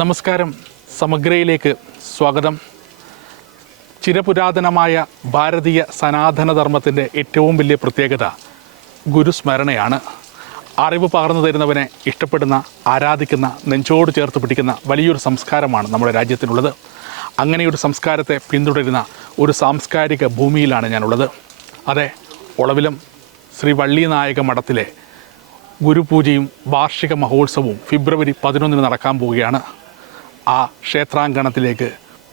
നമസ്കാരം. സമഗ്രയിലേക്ക് സ്വാഗതം. ചിരപുരാതനമായ ഭാരതീയ സനാതനധർമ്മത്തിന്റെ ഏറ്റവും വലിയ പ്രത്യേകത ഗുരുസ്മരണയാണ്. അറിവ് പകർന്നു തരുന്നവനെ ഇഷ്ടപ്പെടുന്ന ആരാധിക്കുന്ന നെഞ്ചോട് ചേർത്ത് പിടിക്കുന്ന വലിയൊരു സംസ്കാരമാണ് നമ്മുടെ രാജ്യത്തിനുള്ളത്. അങ്ങനെയൊരു സംസ്കാരത്തെ പിന്തുടരുന്ന ഒരു സാംസ്കാരിക ഭൂമിയിലാണ് ഞാനുള്ളത്. അതെ ഒളവിലും ശ്രീ വള്ളിനായക മഠത്തിലെ ഗുരുപൂജയും വാർഷിക മഹോത്സവവും ഫെബ്രുവരി പതിനൊന്നിന് നടക്കാൻ പോവുകയാണ്. ആ ക്ഷേത്രാങ്കണത്തിലേക്ക്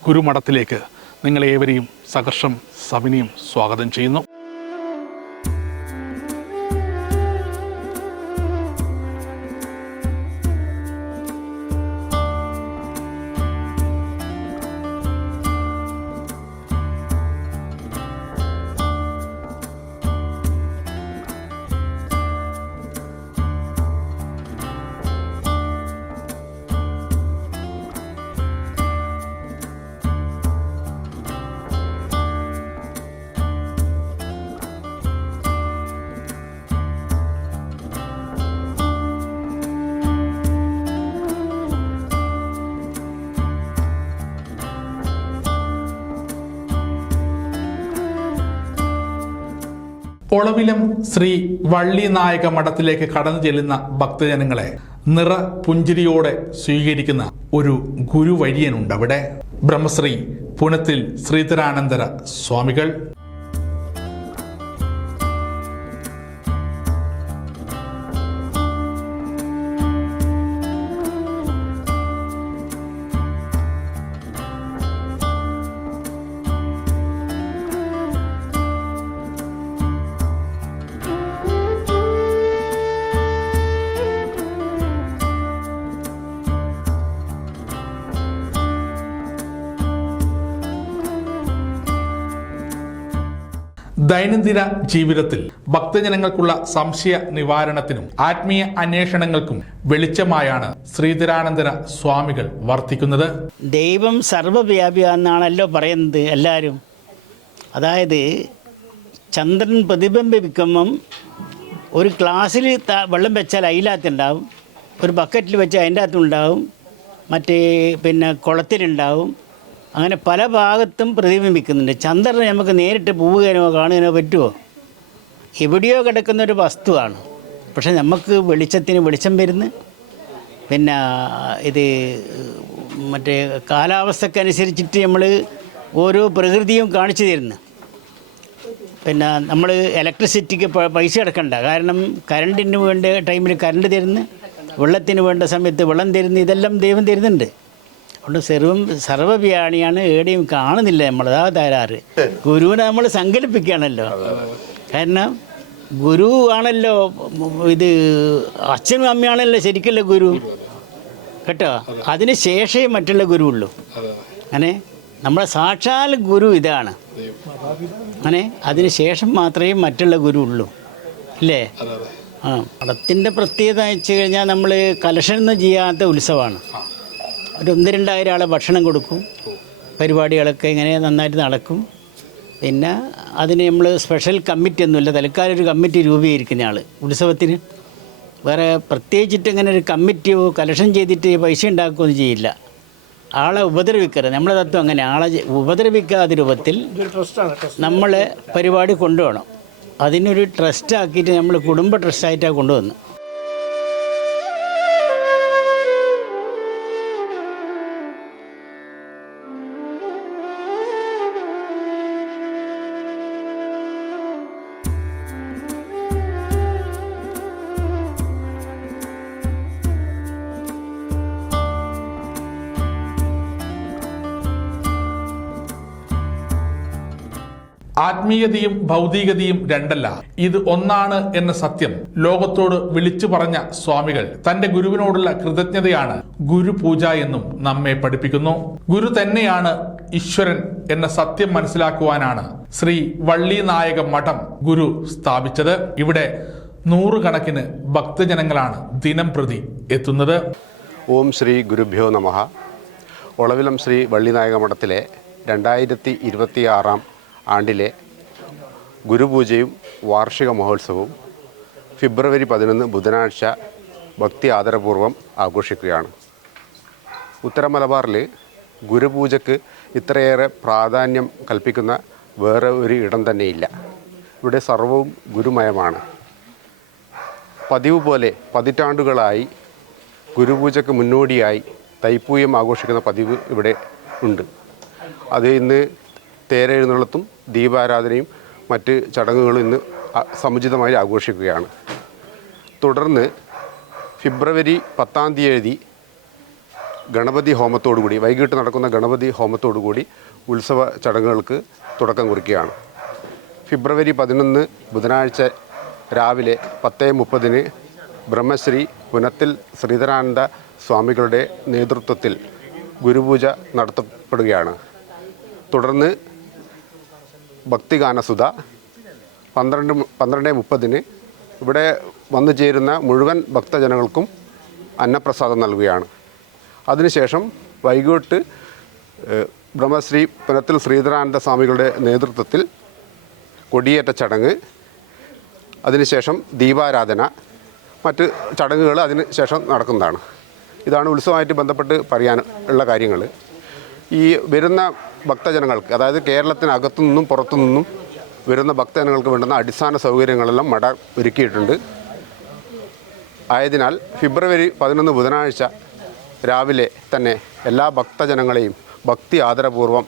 ഗുരുമഠത്തിലേക്ക് നിങ്ങളേവരെയും സഹർഷം സവിനിയും സ്വാഗതം ചെയ്യുന്നു. ഒളവിലം ശ്രീ വള്ളി നായക മഠത്തിലേക്ക് കടന്നു ചെല്ലുന്ന ഭക്തജനങ്ങളെ നിറ പുഞ്ചിരിയോടെ സ്വീകരിക്കുന്ന ഒരു ഗുരുവര്യനുണ്ട് അവിടെ ബ്രഹ്മശ്രീ പുനത്തിൽ ശ്രീധരാനന്ദര സ്വാമികൾ. ദൈനംദിന ജീവിതത്തിൽ ഭക്തജനങ്ങൾക്കുള്ള സംശയ നിവാരണത്തിനും ആത്മീയ അന്വേഷണങ്ങൾക്കും വെളിച്ചമായാണ് ശ്രീധരാനന്ദന സ്വാമികൾ വർത്തിക്കുന്നത്. ദൈവം സർവവ്യാപിയാണെന്നാണല്ലോ പറയുന്നത് എല്ലാവരും. അതായത് ചന്ദ്രൻ പ്രതിബിംബിക്കുമ്പം ഒരു ക്ലാസ്സിൽ വെള്ളം വെച്ചാൽ അതിനകത്തുണ്ടാവും ഒരു ബക്കറ്റിൽ വെച്ചാൽ അതിന്റെ അകത്തുണ്ടാവും മറ്റേ പിന്നെ കുളത്തിലുണ്ടാവും അങ്ങനെ പല ഭാഗത്തും പ്രതിബിംബിക്കുന്നുണ്ട്. ചന്ദ്രനെ നമുക്ക് നേരിട്ട് പോവുകയോ കാണുകയോ പറ്റുമോ എവിടെയോ കിടക്കുന്ന ഒരു വസ്തുവാണ്. പക്ഷെ നമുക്ക് വെളിച്ചത്തിന് വെളിച്ചം വരുന്നു. പിന്നെ ഇത് മറ്റേ കാലാവസ്ഥക്കനുസരിച്ചിട്ട് നമ്മൾ ഓരോ പ്രകൃതിയും കാണിച്ചു തരുന്നു. പിന്നെ നമ്മൾ ഇലക്ട്രിസിറ്റിക്ക് പൈസ അടക്കണ്ട. കാരണം കറണ്ടിന് വേണ്ട ടൈമിൽ കറണ്ട് തരുന്നു. വെള്ളത്തിന് വേണ്ട സമയത്ത് വെള്ളം തരുന്നു. ഇതെല്ലാം ദൈവം തരുന്നുണ്ട്. അതുകൊണ്ട് സർവം സർവവ്യാണിയാണ് എവിടെയും കാണുന്നില്ല നമ്മൾ അതാ തരാറ് ഗുരുവിനെ നമ്മൾ സങ്കല്പിക്കുകയാണല്ലോ. കാരണം ഗുരു ആണല്ലോ ഇത് അച്ഛനും അമ്മയാണല്ലോ ശരിക്കല്ല ഗുരു. കേട്ടോ? അതിന് ശേഷമേ മറ്റുള്ള ഗുരു ഉള്ളൂ അങ്ങനെ നമ്മളെ സാക്ഷാൽ ഗുരു ഇതാണ്. അങ്ങനെ അതിന് ശേഷം മാത്രമേ മറ്റുള്ള ഗുരു ഉള്ളൂ ഇല്ലേ ആ മഠത്തിന്റെ പ്രത്യേകത വെച്ച് കഴിഞ്ഞാൽ നമ്മൾ കലക്ഷനൊന്നും ചെയ്യാത്ത ഉത്സവമാണ്. ഒരു ഒന്ന് രണ്ടായിരം ആളെ ഭക്ഷണം കൊടുക്കും. പരിപാടികളൊക്കെ ഇങ്ങനെ നന്നായിട്ട് നടക്കും. പിന്നെ അതിന് നമ്മൾ സ്പെഷ്യൽ കമ്മിറ്റി ഒന്നുമില്ല. തൽക്കാലം ഒരു കമ്മിറ്റി രൂപീകരിക്കുന്ന ആൾ ഉത്സവത്തിന് വേറെ പ്രത്യേകിച്ചിട്ട് ഇങ്ങനെ ഒരു കമ്മിറ്റിയോ കലക്ഷൻ ചെയ്തിട്ട് പൈസ ഉണ്ടാക്കുകയൊന്നും ചെയ്യില്ല. ആളെ ഉപദ്രവിക്കരുത്. നമ്മളെ തത്വം അങ്ങനെ. ആളെ ഉപദ്രവിക്കാത്ത രൂപത്തിൽ നമ്മളെ പരിപാടി കൊണ്ടുപോകണം. അതിനൊരു ട്രസ്റ്റാക്കിയിട്ട് നമ്മൾ കുടുംബ ട്രസ്റ്റായിട്ടാണ് കൊണ്ടുവന്നു. ആത്മീയതയും ഭൗതികതയും രണ്ടല്ല. ഇത് ഒന്നാണ് എന്ന സത്യം ലോകത്തോട് വിളിച്ചു പറഞ്ഞ സ്വാമികൾ തന്റെ ഗുരുവിനോടുള്ള കൃതജ്ഞതയാണ് ഗുരുപൂജ എന്നും നമ്മെ പഠിപ്പിക്കുന്നു. ഗുരു തന്നെയാണ് ഈശ്വരൻ എന്ന സത്യം മനസ്സിലാക്കുവാനാണ് ശ്രീ വള്ളി നായക മഠം ഗുരു സ്ഥാപിച്ചത്. ഇവിടെ നൂറുകണക്കിന് ഭക്തജനങ്ങളാണ് ദിനം പ്രതി എത്തുന്നത്. ഓം ശ്രീ ഗുരുഭ്യോ നമ. ഒളവിലം ശ്രീ വള്ളിനായക മഠത്തിലെ രണ്ടായിരത്തി ഇരുപത്തിയാറാം ആണ്ടിലെ ഗുരുപൂജയും വാർഷിക മഹോത്സവവും ഫെബ്രുവരി പതിനൊന്ന് ബുധനാഴ്ച ഭക്തി ആദരപൂർവം ആഘോഷിക്കുകയാണ്. ഉത്തരമലബാറിൽ ഗുരുപൂജയ്ക്ക് ഇത്രയേറെ പ്രാധാന്യം കൽപ്പിക്കുന്ന വേറെ ഒരു ഇടം തന്നെയില്ല. ഇവിടെ സർവവും ഗുരുമയമാണ്. പതിവ് പോലെ പതിറ്റാണ്ടുകളായി ഗുരുപൂജയ്ക്ക് മുന്നോടിയായി തൈപ്പൂയം ആഘോഷിക്കുന്ന പതിവ് ഇവിടെ ഉണ്ട്. അത് ഇന്ന് തേരെഴുന്നള്ളത്തും ദീപാരാധനയും മറ്റ് ചടങ്ങുകളും ഇന്ന് സമുചിതമായി ആഘോഷിക്കുകയാണ്. തുടർന്ന് ഫെബ്രുവരി പത്താം തീയതി ഗണപതി ഹോമത്തോടുകൂടി വൈകിട്ട് നടക്കുന്ന ഗണപതി ഹോമത്തോടുകൂടി ഉത്സവ ചടങ്ങുകൾക്ക് തുടക്കം കുറിക്കുകയാണ്. ഫെബ്രുവരി പതിനൊന്ന് ബുധനാഴ്ച രാവിലെ പത്ത് മുപ്പതിന് ബ്രഹ്മശ്രീ പുനത്തിൽ ശ്രീധരാനന്ദ സ്വാമികളുടെ നേതൃത്വത്തിൽ ഗുരുപൂജ നടത്തപ്പെടുകയാണ്. തുടർന്ന് ഭക്തിഗാനസുധ. പന്ത്രണ്ട് പന്ത്രണ്ട് മുപ്പതിന് ഇവിടെ വന്നു ചേരുന്ന മുഴുവൻ ഭക്തജനങ്ങൾക്കും അന്നപ്രസാദം നൽകുകയാണ്. അതിനുശേഷം വൈകിട്ട് ബ്രഹ്മശ്രീ പുനത്തിൽ ശ്രീധരാനന്ദ സ്വാമികളുടെ നേതൃത്വത്തിൽ കൊടിയേറ്റ ചടങ്ങ് അതിനുശേഷം ദീപാരാധന മറ്റ് ചടങ്ങുകൾ അതിന് ശേഷം നടക്കുന്നതാണ്. ഇതാണ് ഉത്സവമായിട്ട് ബന്ധപ്പെട്ട് പറയാൻ ഉള്ള കാര്യങ്ങൾ ഈ വരുന്ന ഭക്തജനങ്ങൾക്ക് അതായത് കേരളത്തിനകത്തു നിന്നും പുറത്തു നിന്നും വരുന്ന ഭക്തജനങ്ങൾക്ക് വേണ്ടുന്ന അടിസ്ഥാന സൗകര്യങ്ങളെല്ലാം മട ഒരുക്കിയിട്ടുണ്ട്. ആയതിനാൽ ഫെബ്രുവരി പതിനൊന്ന് ബുധനാഴ്ച രാവിലെ തന്നെ എല്ലാ ഭക്തജനങ്ങളെയും ഭക്തി ആദരപൂർവം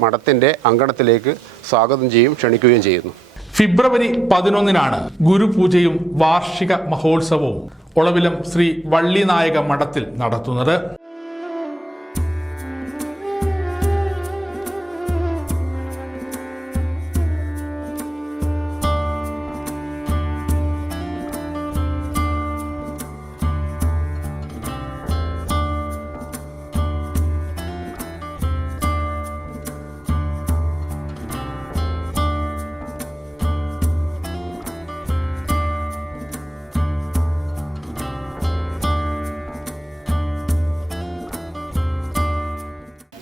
മഠത്തിന്റെ അങ്കണത്തിലേക്ക് സ്വാഗതം ചെയ്യും ക്ഷണിക്കുകയും ചെയ്യുന്നു. ഫെബ്രുവരി പതിനൊന്നിനാണ് ഗുരുപൂജയും വാർഷിക മഹോത്സവവും ഒളവിലം ശ്രീ വള്ളിനായക മഠത്തിൽ നടത്തുന്നത്.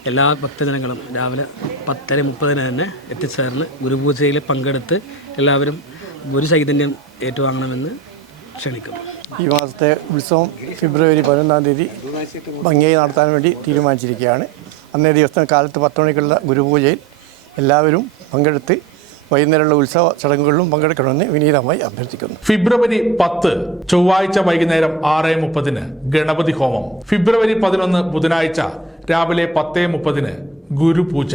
എല്ലാ ഭക്തജനങ്ങളും രാവിലെ പത്തര മുപ്പതിന് തന്നെ എത്തിച്ചേർന്ന് ഗുരുപൂജയിൽ പങ്കെടുത്ത് എല്ലാവരും ഗുരു ചൈതന്യം ഏറ്റുവാങ്ങണമെന്ന് ക്ഷണിക്കുന്നു. ഈ മാസത്തെ ഉത്സവം ഫെബ്രുവരി പതിനൊന്നാം തീയതി ഭംഗിയായി നടത്താൻ വേണ്ടി തീരുമാനിച്ചിരിക്കുകയാണ്. അന്നേ ദിവസം കാലത്ത് പത്ത് മണിക്കുള്ള ഗുരുപൂജയിൽ എല്ലാവരും പങ്കെടുത്ത് വൈകുന്നേരമുള്ള ഉത്സവ ചടങ്ങുകളിലും പങ്കെടുക്കണമെന്ന് വിനീതമായി അഭ്യർത്ഥിക്കുന്നു. ഫെബ്രുവരി പത്ത് ചൊവ്വാഴ്ച വൈകുന്നേരം ആറ് മുപ്പതിന് ഗണപതി ഹോമം. ഫെബ്രുവരി പതിനൊന്ന് ബുധനാഴ്ച രാവിലെ പത്തേ മുപ്പതിന് ഗുരുപൂജ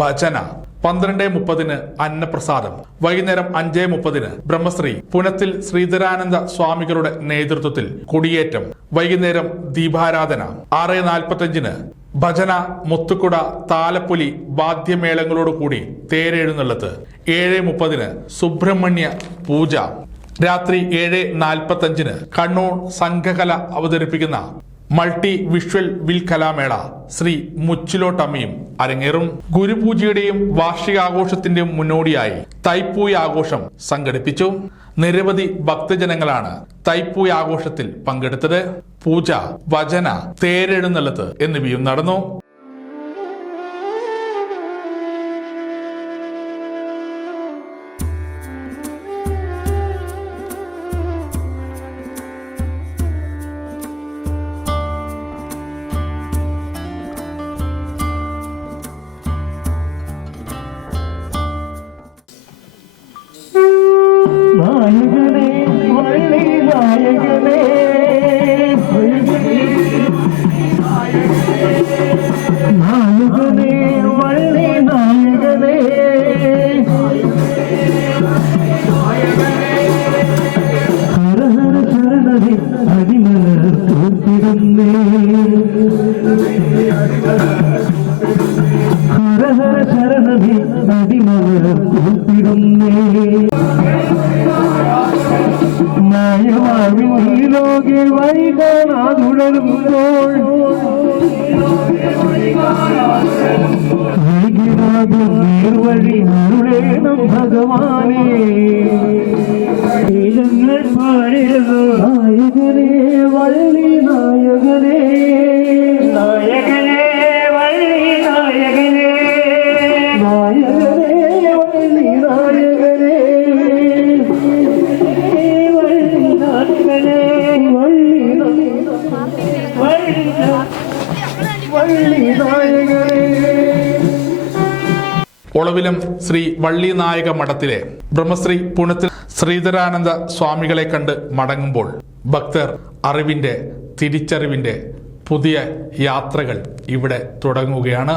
ഭജന പന്ത്രണ്ട് മുപ്പതിന് അന്നപ്രസാദം വൈകുന്നേരം അഞ്ചേ മുപ്പതിന് ബ്രഹ്മശ്രീ പുനത്തിൽ ശ്രീധരാനന്ദ സ്വാമികളുടെ നേതൃത്വത്തിൽ കൊടിയേറ്റം വൈകുന്നേരം ദീപാരാധന ആറ് നാൽപ്പത്തഞ്ചിന് ഭജന മുത്തുക്കുട താലപ്പൊലി വാദ്യമേളങ്ങളോടുകൂടി തേരെഴുന്നള്ളത്ത് ഏഴ് മുപ്പതിന് സുബ്രഹ്മണ്യ പൂജ രാത്രി ഏഴ് നാൽപ്പത്തഞ്ചിന് കണ്ണൂർ സംഘകല അവതരിപ്പിക്കുന്ന മൾട്ടി വിഷ്വൽ വിൽ കലാമേള ശ്രീ മുച്ചിലോട്ടമ്മയും അരങ്ങേറും. ഗുരുപൂജയുടെയും വാർഷികാഘോഷത്തിന്റെയും മുന്നോടിയായി തൈപ്പൂയ ആഘോഷം സംഘടിപ്പിച്ചു. നിരവധി ഭക്തജനങ്ങളാണ് തൈപ്പൂയ ആഘോഷത്തിൽ പങ്കെടുത്തത്. പൂജ വചന തേരെഴുന്നള്ളത്ത് എന്നിവയും നടന്നു. ശരണഹേ ഹരിമല തോർത്തിടുന്നേ ന്യായമാവിൻ ഈ ലോകെ വൈകാണാതുടരുമ്പോൾ വൈകിടാകും നേർവഴി അരുളേണം ഭഗവാനേ. നായകനേ ശ്രീ വള്ളി ഒളവിലം വള്ളിനായക മഠത്തിലെ ബ്രഹ്മശ്രീ പുണത്തിൽ ശ്രീധരാനന്ദ സ്വാമികളെ കണ്ട് മടങ്ങുമ്പോൾ ഭക്തർ അറിവിന്റെ തിരിച്ചറിവിന്റെ പുതിയ യാത്രകൾ ഇവിടെ തുടങ്ങുകയാണ്.